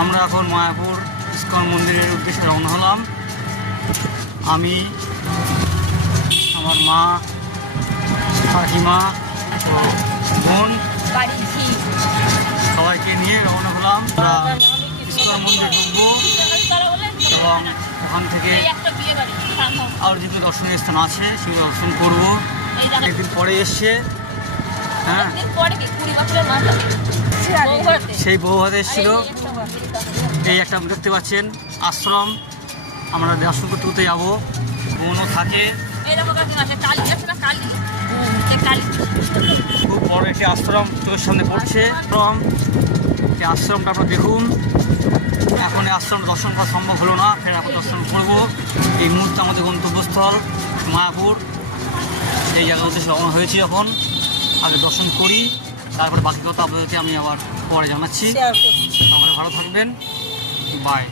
আমরা এখন মায়াপুর ইস্কন মন্দিরের উদ্দেশ্যে রওনা হলাম। আমি, আমার মা, কাকিমা ও বোন সবাইকে নিয়ে রওনা হলাম। ইস্কন মন্দিরে ঢুকবো এবং ওখান থেকে আর যেগুলো দর্শনীয় স্থান আছে সেগুলো দর্শন করবো। একদিন পরে এসছে, হ্যাঁ, সেই বউভাতে এসেছিল। এই একটা দেখতে পাচ্ছেন আশ্রম, আমরা দর্শন করতে করতে যাবো। বোনও থাকে। খুব বড় একটি আশ্রম চোখের সামনে পড়ছে। এই আশ্রমটা আপনারা দেখুন। এখন এই আশ্রম দর্শন করা সম্ভব হলো না, ফের এখন দর্শন করবো। এই মুহূর্তে আমাদের গন্তব্যস্থল মায়াপুর, এই জায়গার উদ্দেশ্যে রওনা হয়েছি। এখন আগে দর্শন করি, তারপরে বাকি কথা আপনাদেরকে আমি আবার পরে জানাচ্ছি। সবাই ভালো থাকবেন, বাই।